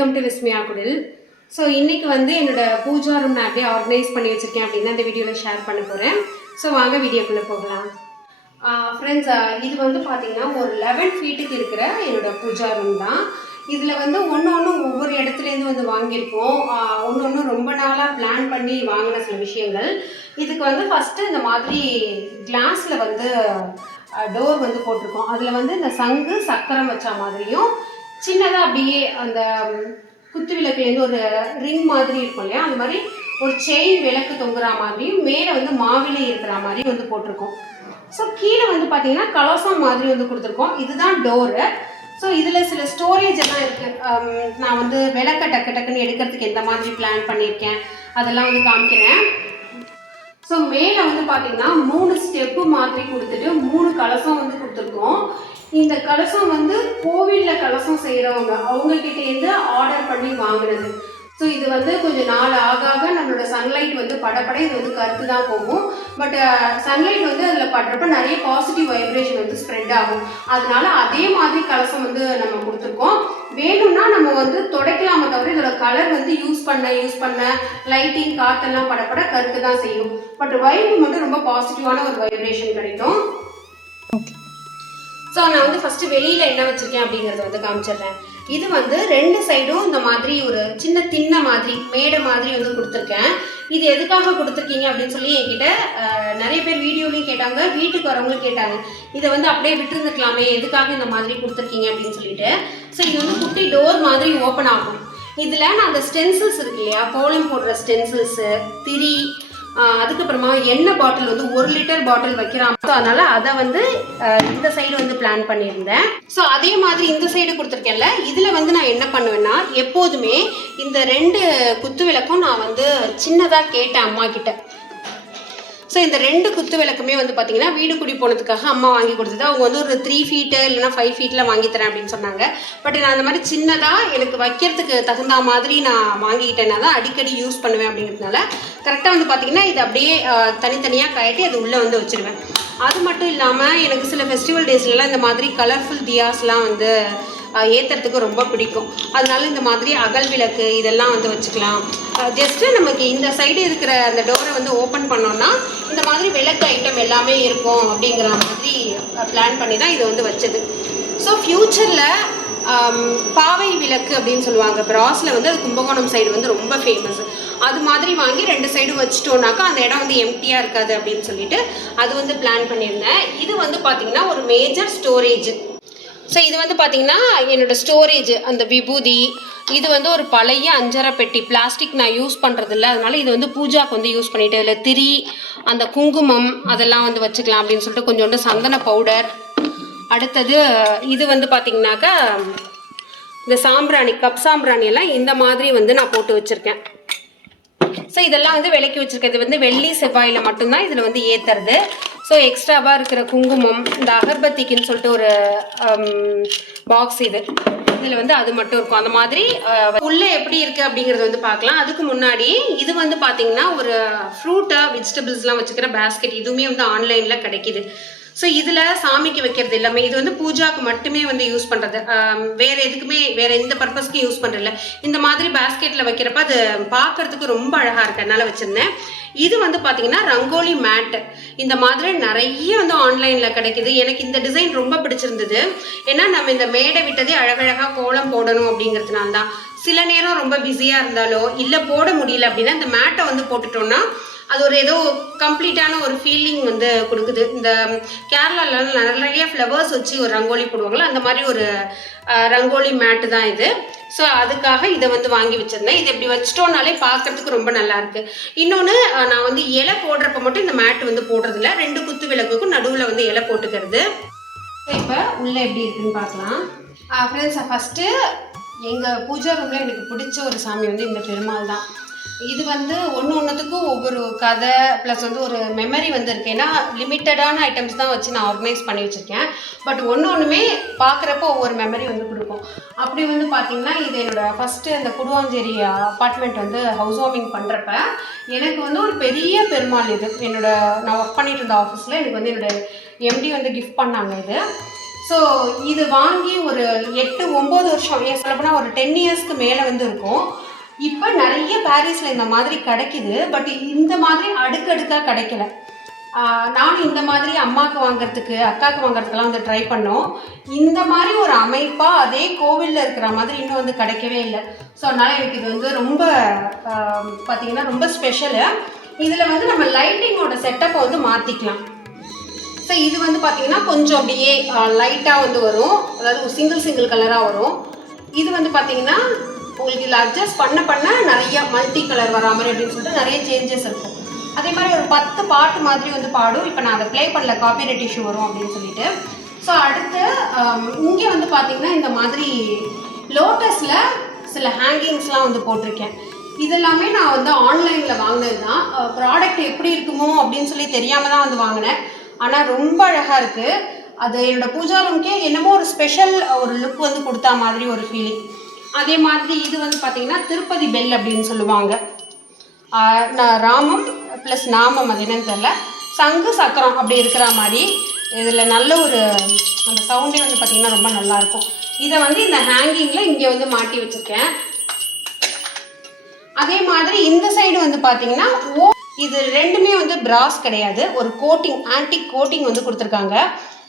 Welcome to Vismaya குடில். So இன்றைக்கி வந்து என்னோடய பூஜா ரூம் நான் அப்படியே ஆர்கனைஸ் பண்ணி வச்சுருக்கேன் அப்படின்னு அந்த வீடியோவில் ஷேர் பண்ண போகிறேன். ஸோ வாங்க வீடியோக்குள்ளே போகலாம். ஃப்ரெண்ட்ஸ், இது வந்து பார்த்திங்கன்னா ஒரு 11 ஃபீட்டுக்கு இருக்கிற என்னோடய பூஜா ரூம் தான். இதில் வந்து ஒன்று ஒவ்வொரு இடத்துலேருந்து வந்து வாங்கியிருக்கோம். ஒன்று ரொம்ப நாளாக பிளான் பண்ணி வாங்கின சில விஷயங்கள். இதுக்கு வந்து ஃபஸ்ட்டு இந்த மாதிரி கிளாஸில் வந்து டோர் வந்து போட்டிருக்கோம். அதில் வந்து இந்த சங்கு சக்கரம் வச்ச மாதிரியும் சின்னதாக அப்படியே அந்த குத்து விளக்குலேருந்து ஒரு ரிங் மாதிரி இருக்கும் இல்லையா, அந்த மாதிரி ஒரு செயின் விளக்கு தொங்குற மாதிரியும் மேலே வந்து மாவிலை இருக்கிற மாதிரி வந்து போட்டிருக்கோம். ஸோ கீழே வந்து பார்த்தீங்கன்னா கலசம் மாதிரி வந்து கொடுத்துருக்கோம். இதுதான் டோரு. ஸோ இதில் சில ஸ்டோரேஜ் எல்லாம் இருக்குது. நான் வந்து விளக்க டக்குன்னு எடுக்கிறதுக்கு எந்த மாதிரி பிளான் பண்ணியிருக்கேன் அதெல்லாம் வந்து காமிக்கிறேன். ஸோ மேலே வந்து பார்த்தீங்கன்னா 3 ஸ்டெப்பு மாதிரி கொடுத்துட்டு 3 கலசம் வந்து கொடுத்துருக்கோம். இந்த கலசம் வந்து கோவிலில் கலசம் செய்கிறவங்க அவங்கக்கிட்டேருந்து ஆர்டர் பண்ணி வாங்கினது. ஸோ இது வந்து கொஞ்சம் நாள் ஆக நம்மளோட சன்லைட் வந்து படப்பட இது வந்து கருத்து தான் போகும். பட் சன்லைட் வந்து அதில் படுறப்ப நிறைய பாசிட்டிவ் வைப்ரேஷன் வந்து ஸ்ப்ரெட் ஆகும். அதனால அதே மாதிரி கலசம் வந்து நம்ம கொடுத்துருக்கோம். வேணும்னா நம்ம வந்து துடைக்கலாமே தவிர இதோட கலர் வந்து யூஸ் பண்ண லைட்டிங் காற்றெல்லாம் படப்பட கருத்து தான் செய்யும். பட் வைப் மட்டும் ரொம்ப பாசிட்டிவான ஒரு வைப்ரேஷன் கிடைக்கும். ஸோ நான் வந்து ஃபஸ்ட்டு வெளியில் என்ன வச்சுருக்கேன் அப்படிங்கிறத வந்து காமிச்சிடுறேன். இது வந்து 2 சைடும் இந்த மாதிரி ஒரு சின்ன திண்ணை மாதிரி மேடை மாதிரி வந்து கொடுத்துருக்கேன். இது எதுக்காக கொடுத்துருக்கீங்க அப்படின்னு சொல்லி என்கிட்ட நிறைய பேர் வீடியோலையும் கேட்டாங்க, வீட்டுக்கு வரவங்களும் கேட்டாங்க. இதை வந்து அப்படியே விட்டுருந்துக்கலாமே, எதுக்காக இந்த மாதிரி கொடுத்துருக்கீங்க அப்படின்னு சொல்லிட்டு. ஸோ இது வந்து குட்டி டோர் மாதிரி ஓப்பன் ஆகும். இதில் நான் அந்த ஸ்டென்சில்ஸ் இருக்கு இல்லையா, கோலம் போடுற ஸ்டென்சில்ஸு, திரி, அதுக்கப்புறமா எண்ணெய் பாட்டில் வந்து 1 லிட்டர் பாட்டில் வைக்கிறான். ஸோ அதனால் அதை வந்து இந்த சைடு வந்து பிளான் பண்ணியிருந்தேன். ஸோ அதே மாதிரி இந்த சைடு கொடுத்துருக்கேன்ல, இதில் வந்து நான் என்ன பண்ணுவேன்னா, எப்போதுமே இந்த 2 குத்து விளக்கும் நான் வந்து சின்னதாக கேட்டேன் அம்மா கிட்ட. ஸோ இந்த 2 குத்து விளக்குமே வந்து பார்த்தீங்கன்னா வீடு குடி போனதுக்காக அம்மா வாங்கி கொடுத்தது. அவங்க வந்து ஒரு 3 ஃபீட்டு இல்லைனா 5 ஃபீட்டில் வாங்கித்தரேன் அப்படின்னு சொன்னாங்க. பட் நான் அந்த மாதிரி சின்னதாக எனக்கு வைக்கிறதுக்கு தகுந்த மாதிரி நான் வாங்கிக்கிட்டேன்னா தான் அடிக்கடி யூஸ் பண்ணுவேன். அப்படிங்கிறதுனால கரெக்டாக வந்து பார்த்தீங்கன்னா இது அப்படியே தனித்தனியாக கட்டி அது உள்ளே வந்து வச்சுருவேன். அது மட்டும் இல்லாமல் எனக்கு சில ஃபெஸ்டிவல் டேஸ்லலாம் இந்த மாதிரி கலர்ஃபுல் தியாஸ்லாம் வந்து ஏற்றுறதுக்கு ரொம்ப பிடிக்கும். அதனால இந்த மாதிரி அகல் விளக்கு இதெல்லாம் வந்து வச்சுக்கலாம். ஜஸ்ட்டு நமக்கு இந்த சைடு இருக்கிற அந்த டோரை வந்து ஓப்பன் பண்ணோன்னா இந்த மாதிரி விளக்கு ஐட்டம் எல்லாமே இருக்கும் அப்படிங்கிற மாதிரி பிளான் பண்ணி தான் இதை வந்து வச்சது. ஸோ ஃப்யூச்சரில் பாவை விளக்கு அப்படின்னு சொல்லுவாங்க, பிராஸில் வந்து அது கும்பகோணம் சைடு வந்து ரொம்ப ஃபேமஸ். அது மாதிரி வாங்கி 2 சைடும் வச்சுட்டோன்னாக்கா அந்த இடம் வந்து எம்டியாக இருக்காது அப்படின்னு சொல்லிட்டு அது வந்து பிளான் பண்ணியிருந்தேன். இது வந்து பார்த்திங்கன்னா ஒரு மேஜர் ஸ்டோரேஜ். ஸோ இது வந்து பார்த்திங்கன்னா என்னோடய ஸ்டோரேஜ், அந்த விபூதி, இது வந்து ஒரு பழைய 5.5 பெட்டி பிளாஸ்டிக் நான் யூஸ் பண்ணுறதில்ல, அதனால இது வந்து பூஜாக்கு வந்து யூஸ் பண்ணிவிட்டு இதில் திரி, அந்த குங்குமம் அதெல்லாம் வந்து வச்சுக்கலாம் அப்படின்னு சொல்லிட்டு கொஞ்சோண்டு சந்தன பவுடர். அடுத்தது இது வந்து பார்த்திங்கனாக்கா இந்த சாம்பிராணி, கப் சாம்பிராணி எல்லாம் இந்த மாதிரி வந்து நான் போட்டு வச்சுருக்கேன். ஸோ இதெல்லாம் வந்து விலக்கி வச்சுருக்கேன். இது வந்து வெள்ளி செவ்வாயில் மட்டும்தான் இதில் வந்து ஏற்றுறது. ஸோ எக்ஸ்ட்ராவாக இருக்கிற குங்குமம், இந்த அகர்பத்திக்குன்னு சொல்லிட்டு ஒரு பாக்ஸ், இதில் வந்து அது மட்டும் இருக்கும். அந்த மாதிரி உள்ளே எப்படி இருக்குது அப்படிங்கிறது வந்து பார்க்கலாம். அதுக்கு முன்னாடி இது வந்து பார்த்திங்கன்னா ஒரு ஃப்ரூட்டாக வெஜிடபிள்ஸ்லாம் வச்சுக்கிற பேஸ்கெட், இதுவுமே வந்து ஆன்லைனில் கிடைக்கிது. ஸோ இதில் சாமிக்கு வைக்கிறது எல்லாமே, இது வந்து பூஜாவுக்கு மட்டுமே வந்து யூஸ் பண்ணுறது, வேறு எதுக்குமே வேறு எந்த பர்பஸ்க்கும் யூஸ் பண்ணுறதில்ல. இந்த மாதிரி பேஸ்கெட்டில் வைக்கிறப்ப அது பார்க்குறதுக்கு ரொம்ப அழகாக இருக்கு, அதனால் வச்சுருந்தேன். இது வந்து பார்த்திங்கன்னா ரங்கோலி மேட்டு. இந்த மாதிரி நிறைய வந்து ஆன்லைனில் கிடைக்கிது. எனக்கு இந்த டிசைன் ரொம்ப பிடிச்சிருந்தது. ஏன்னா நம்ம இந்த மேடை விட்டதே அழகழகாக கோலம் போடணும் அப்படிங்கிறதுனால தான். சில நேரம் ரொம்ப பிஸியாக இருந்தாலோ இல்லை போட முடியல அப்படின்னா இந்த மேட்டை வந்து போட்டுட்டோன்னா அது ஒரு ஏதோ கம்ப்ளீட்டான ஒரு ஃபீலிங் வந்து கொடுக்குது. இந்த கேரளாவில் நிறைய ஃப்ளவர்ஸ் வச்சு ஒரு ரங்கோலி போடுவாங்களோ அந்த மாதிரி ஒரு ரங்கோலி மேட்டு தான் இது. ஸோ அதுக்காக இதை வந்து வாங்கி வச்சுருந்தேன். இது இப்படி வச்சிட்டோன்னாலே பார்க்குறதுக்கு ரொம்ப நல்லாயிருக்கு. இன்னொன்று, நான் வந்து இலை போடுறப்ப மட்டும் இந்த மேட்டு வந்து போடுறதில்ல, 2 குத்து விளக்குக்கும் நடுவில் வந்து இலை போட்டுக்கிறது. இப்போ உள்ளே எப்படி இருக்குன்னு பார்க்கலாம். ஃப்ரெண்ட்ஸ், ஃபஸ்ட்டு எங்கள் பூஜா ரூமில் எனக்கு பிடிச்ச ஒரு சாமி வந்து இந்த பெருமாள் தான். இது வந்து ஒன்றுத்துக்கும் ஒவ்வொரு கதை ப்ளஸ் வந்து ஒரு மெமரி வந்து இருக்குது. ஏன்னா லிமிட்டடான ஐட்டம்ஸ் தான் வச்சு நான் ஆர்கனைஸ் பண்ணி வச்சுருக்கேன். பட் ஒன்றுமே பார்க்குறப்போ ஒவ்வொரு மெமரி வந்து கொடுக்கும். அப்படி வந்து பார்த்திங்கன்னா இது என்னோடய ஃபஸ்ட்டு அந்த குடுவாஞ்சேரி அப்பார்ட்மெண்ட் வந்து ஹவுஸ் வார்மிங் பண்ணுறப்ப எனக்கு வந்து ஒரு பெரிய பெருமாள் இது நான் ஒர்க் பண்ணிட்டு இருந்த ஆஃபீஸில் எனக்கு வந்து என்னோடய எம்டி வந்து கிஃப்ட் பண்ணாங்க இது. ஸோ இது வாங்கி ஒரு 8-9 வருஷம், ஏன் சொல்லப்போனால் ஒரு 10 இயர்ஸ்க்கு மேலே வந்து இருக்கும். இப்போ நிறைய பாரிஸில் இந்த மாதிரி கிடைக்குது. பட் இந்த மாதிரி அடுக்கடுக்காக கிடைக்கல. நானும் இந்த மாதிரி அம்மாவுக்கு வாங்குறதுக்கு, அக்காவுக்கு வாங்குறதுக்கெல்லாம் வந்து ட்ரை பண்ணோம். இந்த மாதிரி ஒரு அமைப்பாக அதே கோவிலில் இருக்கிற மாதிரி இன்னும் வந்து கிடைக்கவே இல்லை. ஸோ அதனால் எனக்கு இது வந்து ரொம்ப பார்த்திங்கன்னா ரொம்ப ஸ்பெஷலு. இதில் வந்து நம்ம லைட்டிங்கோட செட்டப்பை வந்து மாற்றிக்கலாம். ஸோ இது வந்து பார்த்திங்கன்னா கொஞ்சம் அப்படியே லைட்டாக வந்து வரும், அதாவது ஒரு சிங்கிள் கலராக வரும். இது வந்து பார்த்திங்கன்னா உங்களுக்கு இதில் அட்ஜஸ்ட் பண்ண நிறைய மல்டி கலர் வரா மாதிரி அப்படின்னு சொல்லிட்டு நிறைய சேஞ்சஸ் இருக்கும். அதே மாதிரி ஒரு 10 பாட்டு மாதிரி வந்து பாடும். இப்போ நான் அதை ப்ளே பண்ணல, காப்பிரைட் இஷ்யூ வரும் அப்படின்னு சொல்லிட்டு. ஸோ அடுத்து இங்கே வந்து பார்த்திங்கன்னா இந்த மாதிரி லோட்டஸில் சில ஹேங்கிங்ஸ்லாம் வந்து போட்டிருக்கேன். இதெல்லாமே நான் வந்து ஆன்லைனில் வாங்கினது தான். ப்ராடக்ட் எப்படி இருக்குமோ அப்படின்னு சொல்லி தெரியாமல் தான் வந்து வாங்கினேன். ஆனால் ரொம்ப அழகாக இருக்குது. அது என்னோடய பூஜா ரூம்க்கே என்னமோ ஒரு ஸ்பெஷல் ஒரு லுக் வந்து கொடுத்தா மாதிரி ஒரு ஃபீலிங். அதே மாதிரி இது வந்து பார்த்திங்கன்னா திருப்பதி பெல் அப்படின்னு சொல்லுவாங்க. ராமம் ப்ளஸ் நாமம், அது என்னன்னு தெரில, சங்கு சக்கரம் அப்படி இருக்கிற மாதிரி. இதில் நல்ல ஒரு அந்த சவுண்டே வந்து பார்த்திங்கன்னா ரொம்ப நல்லாயிருக்கும். இதை வந்து இந்த ஹேங்கிங்கில் இங்கே வந்து மாட்டி வச்சுருக்கேன். அதே மாதிரி இந்த சைடு வந்து பார்த்திங்கன்னா இது ரெண்டுமே வந்து பிராஸ் கிடையாது, ஒரு கோட்டிங், ஆன்டிக் கோட்டிங் வந்து கொடுத்துருக்காங்க.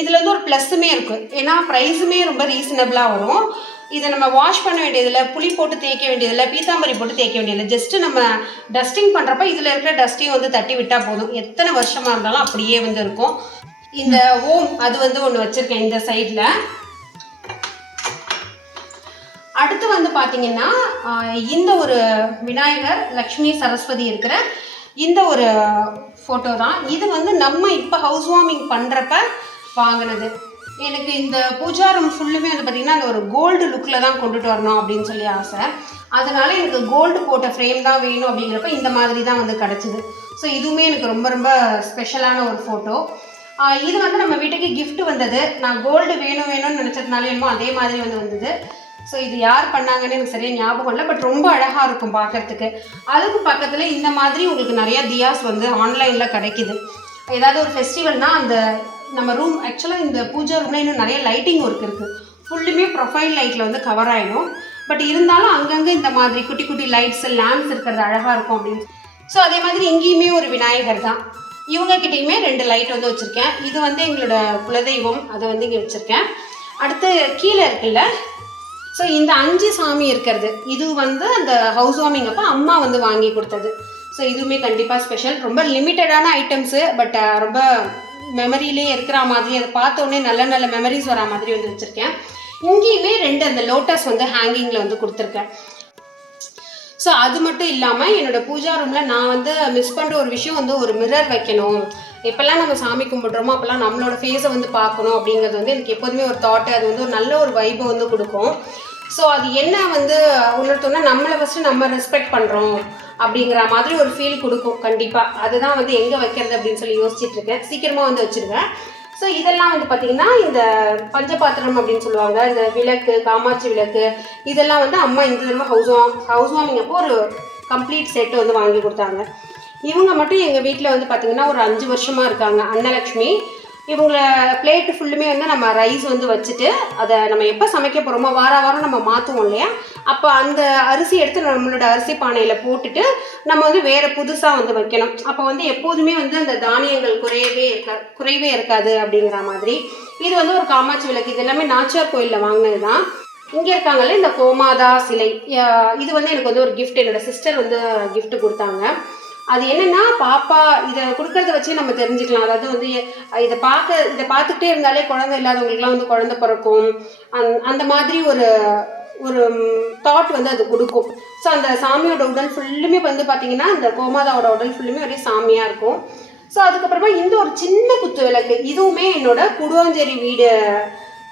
இதில் வந்து ஒரு ப்ளஸ்ஸுமே இருக்குது. ஏன்னா ப்ரைஸுமே ரொம்ப ரீசனபிளாக வரும். இதை நம்ம வாஷ் பண்ண வேண்டியதில்லை, புளி போட்டு தேய்க்க வேண்டியதில்லை, பீத்தாம்பரி போட்டு தேய்க்க வேண்டியதில்லை. ஜஸ்ட்டு நம்ம டஸ்டிங் பண்ணுறப்ப இதில் இருக்கிற டஸ்ட்டையும் வந்து தட்டி விட்டால் போதும். எத்தனை வருஷமாக இருந்தாலும் அப்படியே வந்து இருக்கும். இந்த ஓம் அது வந்து ஒன்று வச்சுருக்கேன் இந்த சைடில். அடுத்து வந்து பார்த்திங்கன்னா இந்த ஒரு விநாயகர் லக்ஷ்மி சரஸ்வதி இருக்கிற இந்த ஒரு ஃபோட்டோ தான். இது வந்து நம்ம இப்போ ஹவுஸ் வார்மிங் பண்ணுறப்ப வாங்கினது. எனக்கு இந்த பூஜா ரூம் ஃபுல்லுமே வந்து பார்த்திங்கன்னா அந்த ஒரு கோல்டு லுக்கில் தான் கொண்டுட்டு வரணும் அப்படின்னு சொல்லி ஆசை. அதனால் எனக்கு கோல்டு போட்ட ஃப்ரேம் தான் வேணும் அப்படிங்கிறப்ப இந்த மாதிரி தான் வந்து கிடச்சிது. ஸோ இதுவுமே எனக்கு ரொம்ப ரொம்ப ஸ்பெஷலான ஒரு ஃபோட்டோ. இது வந்து நம்ம வீட்டுக்கு கிஃப்ட் வந்தது. நான் கோல்டு வேணும்னு நினச்சதுனால என்னமோ அதே மாதிரி வந்து வந்தது. ஸோ இது யார் பண்ணாங்கன்னு எனக்கு சரியாக ஞாபகம் இல்லை. பட் ரொம்ப அழகாக இருக்கும் பார்க்குறதுக்கு. அதுக்கு பக்கத்தில் இந்த மாதிரி உங்களுக்கு நிறையா தியாஸ் வந்து ஆன்லைனில் கிடைக்கிது. ஏதாவது ஒரு ஃபெஸ்டிவல்னால் அந்த நம்ம ரூம், ஆக்சுவலாக இந்த பூஜா ரூமில் இன்னும் நிறைய லைட்டிங் ஒர்க் இருக்குது. ஃபுல்லுமே ப்ரொஃபைல் லைட்டில் வந்து கவர் ஆகிடும். பட் இருந்தாலும் அங்கங்கே இந்த மாதிரி குட்டி குட்டி லைட்ஸ், லேம்ப்ஸ் இருக்கிறது அழகாக இருக்கும் அப்படின்னு. ஸோ அதே மாதிரி இங்கேயுமே ஒரு விநாயகர் தான். இவங்ககிட்டையுமே 2 லைட் வந்து வச்சுருக்கேன். இது வந்து எங்களோட குலதெய்வம், அதை வந்து இங்கே வச்சுருக்கேன். அடுத்து கீழே இருக்குல்ல, ஸோ இந்த 5 சாமி இருக்கிறது இது வந்து அந்த ஹவுஸ் வார்மிங் அப்போ அம்மா வந்து வாங்கி கொடுத்தது. ஸோ இதுவுமே கண்டிப்பாக ஸ்பெஷல். ரொம்ப லிமிட்டடான ஐட்டம்ஸு, பட் ரொம்ப மெமரியிலே இருக்கிற மாதிரி, அதை பார்த்தோன்னே நல்ல நல்ல மெமரிஸ் வரா மாதிரி வந்து வச்சுருக்கேன். இங்கேயுமே 2 அந்த லோட்டஸ் வந்து ஹேங்கிங்கில் வந்து கொடுத்துருக்கேன். ஸோ அது மட்டும் இல்லாமல் என்னோடய பூஜா ரூமில் நான் வந்து மிஸ் பண்ணுற ஒரு விஷயம் வந்து ஒரு மிரர் வைக்கணும். எப்போல்லாம் நம்ம சாமி கும்பிட்றோமோ அப்போல்லாம் நம்மளோட ஃபேஸை வந்து பார்க்கணும் அப்படிங்கிறது வந்து எனக்கு எப்போதுமே ஒரு தாட்டு. அது வந்து ஒரு நல்ல ஒரு வைபை வந்து கொடுக்கும். ஸோ அது என்ன வந்து உணர்த்தோன்னா நம்மளை ஃபஸ்ட்டு நம்ம ரெஸ்பெக்ட் பண்ணுறோம் அப்படிங்கிற மாதிரி ஒரு ஃபீல் கொடுக்கும் கண்டிப்பாக. அதுதான் வந்து எங்கே வைக்கிறது அப்படின்னு சொல்லி யோசிச்சுட்ருக்கேன். சீக்கிரமாக வந்து வச்சுருவேன். ஸோ இதெல்லாம் வந்து பார்த்திங்கன்னா இந்த பஞ்சபாத்திரம் அப்படின்னு சொல்லுவாங்க, இந்த விளக்கு, காமாட்சி விளக்கு, இதெல்லாம் வந்து அம்மா இந்த தடவை ஹவுஸ் வார்மிங் அப்போ ஒரு கம்ப்ளீட் செட்டு வந்து வாங்கி கொடுத்தாங்க. இவங்க மட்டும் எங்கள் வீட்டில் வந்து பார்த்திங்கன்னா ஒரு 5 வருஷமாக இருக்காங்க, அன்னலக்ஷ்மி. இவங்கள பிளேட்டு ஃபுல்லுமே வந்து நம்ம ரைஸ் வந்து வச்சுட்டு அதை நம்ம எப்போ சமைக்க போகிறோமோ வாரம் நம்ம மாற்றுவோம் இல்லையா, அப்போ அந்த அரிசி எடுத்து நம்மளோட அரிசி பானையில் போட்டுட்டு நம்ம வந்து வேறு புதுசாக வந்து வைக்கணும். அப்போ வந்து எப்போதுமே வந்து அந்த தானியங்கள் குறைவே இருக்காது அப்படிங்கிற மாதிரி. இது வந்து ஒரு காமாட்சி விளக்கு. இது எல்லாமே நாச்சியார் கோயிலில் வாங்கினது தான். இங்கே இருக்காங்கல்ல இந்த கோமாதா சிலை, இது வந்து எனக்கு வந்து ஒரு கிஃப்ட், என்னோடய சிஸ்டர் வந்து கிஃப்ட் கொடுத்தாங்க. அது என்னென்னா, பாப்பா இதை கொடுக்கறத வச்சு நம்ம தெரிஞ்சுக்கலாம். அதாவது வந்து இதை பார்த்துக்கிட்டே இருந்தாலே குழந்தை இல்லாதவங்களுக்குலாம் வந்து குழந்தை பிறக்கும், அந்த மாதிரி ஒரு தாட் வந்து அது கொடுக்கும். ஸோ அந்த சாமியோட உடல் ஃபுல்லுமே வந்து பார்த்திங்கன்னா இந்த கோமாதாவோட உடல் ஃபுல்லுமே ஒரே சாமியாக இருக்கும். ஸோ அதுக்கப்புறமா இந்த ஒரு சின்ன குத்து விளக்கு, இதுவுமே என்னோட குடுவாஞ்சேரி வீடு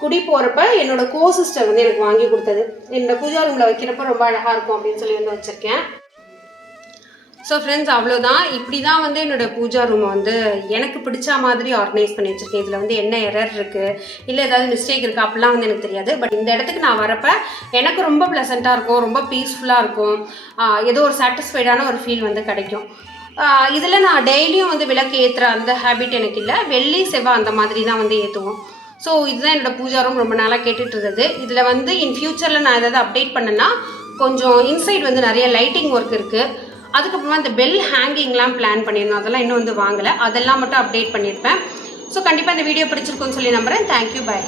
குடி போகிறப்ப என்னோட சிஸ்டர் வந்து எனக்கு வாங்கி கொடுத்தது. என்னோட பூஜா ரூமில் வைக்கிறப்ப ரொம்ப அழகாக இருக்கும் அப்படின்னு சொல்லி வந்து வச்சுருக்கேன். ஸோ ஃப்ரெண்ட்ஸ், அவ்வளோதான். இப்படி தான் வந்து என்னோடய பூஜா ரூமை வந்து எனக்கு பிடிச்ச மாதிரி ஆர்கனைஸ் பண்ணி வச்சுருக்கேன். இதில் வந்து என்ன எரர் இருக்குது, இல்லை ஏதாவது மிஸ்டேக் இருக்குது அப்படிலாம் வந்து எனக்கு தெரியாது. பட் இந்த இடத்துக்கு நான் வரப்போ எனக்கு ரொம்ப ப்ளசண்ட்டாக இருக்கும், ரொம்ப பீஸ்ஃபுல்லாக இருக்கும், ஏதோ ஒரு சாட்டிஸ்ஃபைடான ஒரு ஃபீல் வந்து கிடைக்கும். இதில் நான் டெய்லியும் வந்து விளக்கு ஏற்றுற அந்த ஹேபிட் எனக்கு இல்லை. வெள்ளி செவ்வாய் அந்த மாதிரி தான் வந்து ஏற்றுவோம். ஸோ இதுதான் என்னோடய பூஜா ரூம். ரொம்ப நாளாக கேட்டுட்டு இருந்தது. இதில் வந்து இன் ஃபியூச்சரில் நான் ஏதாவது அப்டேட் பண்ணேன்னா கொஞ்சம் இன்சைட் வந்து நிறைய லைட்டிங் ஒர்க் இருக்குது. அதுக்கப்புறமா இந்த பெல் ஹேங்கிங்லாம் பிளான் பண்ணியிருந்தோம். அதெல்லாம் இன்னும் வந்து வாங்கலை. அதெல்லாம் மட்டும் அப்டேட் பண்ணியிருப்பேன். ஸோ கண்டிப்பாக இந்த வீடியோ பிடிச்சிருக்குன்னு சொல்லி நம்புகிறேன். தேங்க்யூ, பாய்.